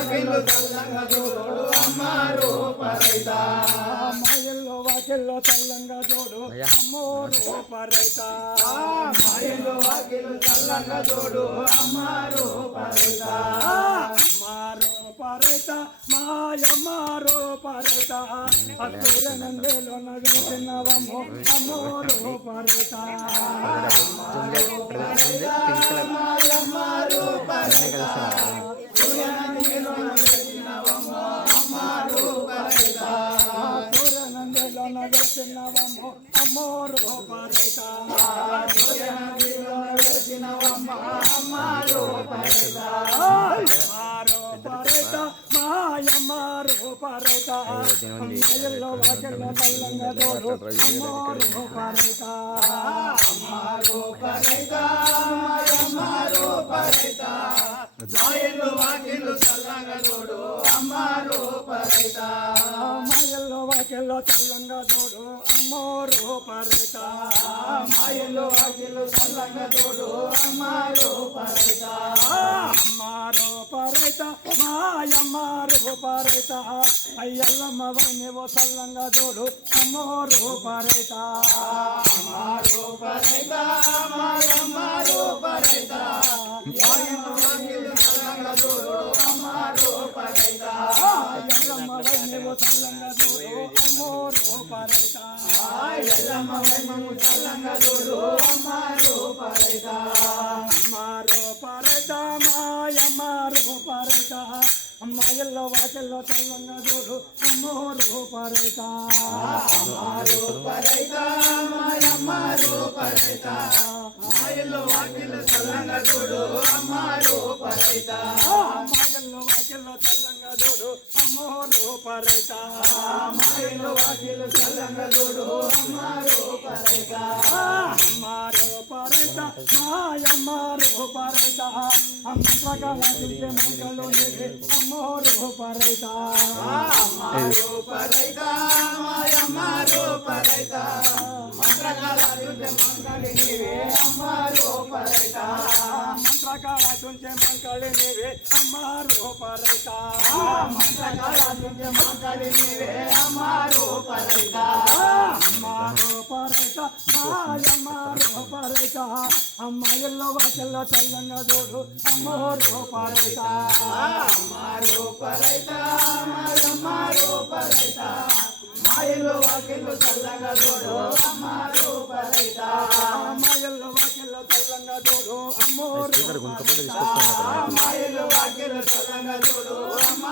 చల్లంగా చూడు అమ్మ రూపరైత మాయల్లో వాకిల్లో చల్లంగా చూడు అమ్మో రూపరైత మాయల్లో వాకిలు చల్లంగా చూడు అమ్మ రూపరైత అమ్మ రూపరైత మాయమ్మ రూపరైత అత్తూరనందేలో నగలుతున్నవమ్మో అమ్మో రూపరైత మాయమ్మ రూపరైత నగలుతున్నవమ్మో అమ్మో రూపరైత రూపరైత మాయమ్మ రూపరైత మాయల్లో వాకిల్లో చల్లంగా చూడు అమ్మో రూపరైత రూపరైత మాయమ్మ రూపరైత మాయల్లో వాకిలు చల్లంగా చూడు అమ్మ రూపరైత మాయల్లో వాకిల్లో చల్లంగా చూడు అమ్మో రూపరైత మాయల్లో వాకిలు చల్లంగా చూడు అమ్మ రూపరైత అమ్మ రూపరైత మాయమ్మ రూపరైత అయ్యల్లమ్మ నీవు చల్లంగా చూడు అమ్మో రూపరైత రూపరైత మాయమ్మ రూపరైత మాయల్లో వాకిలు చల్లంగా చూడు అమ్మ రూపరైత ఎల్లమ్మ నీవు చల్లంగా చూడు అమ్మో రూపరైత ఎల్లమ్మ వైమము చల్లంగా చూడు అమ్మ రూపరైత అమ్మ రూపరైత మాయమ్మ రూపరైత మాయల్లో వాకిల్లో చల్లంగా చూడు అమ్మో రూపరైత రూపరైత మాయమ్మ రూపరైత మాయల్లో వాకిలు చల్లంగా చూడు అమ్మ రూపరైత మాయల్లో వాకిల్లో చల్లంగా చూడు అమ్మో రూపరైత మాయల్లో వాకిలు చల్లంగా చూడు అమ్మ రూపరైత అమ్మ రూపరైత మాయమ్మ రూపరైత అమ్మ ప్రకాల చుట్టే మంగళు అమ్మో రూపరైత రూపరైత మాయమ్మ రూపరైత మంత్రకాల చుట్టే మంగళి నీవే అమ్మ రూపరైత మంత్రకాల చుంచే మంగళి నీవే అమ్మ రూపరైత మంత్రకాల చుట్టే మంగళి నీవే అమ్మ రూపరైత అమ్మ రూపరైత మాయమ్మ రూపరైత అమ్మాయిల్లో వాకిల్లో చల్లంగా చూడు అమ్మో రూపరైత రూపరైత మాయమ్మ రూపరైత మాయల్లో వాకిళ్ళు చల్లంగా చూడు అమ్మ రూపరైత మాయల్లో వాకిల్లో చల్లంగా చూడు అమ్మో రూపరైత మాయల్లో వాకిళ్ళు చల్లంగా చూడు అమ్మ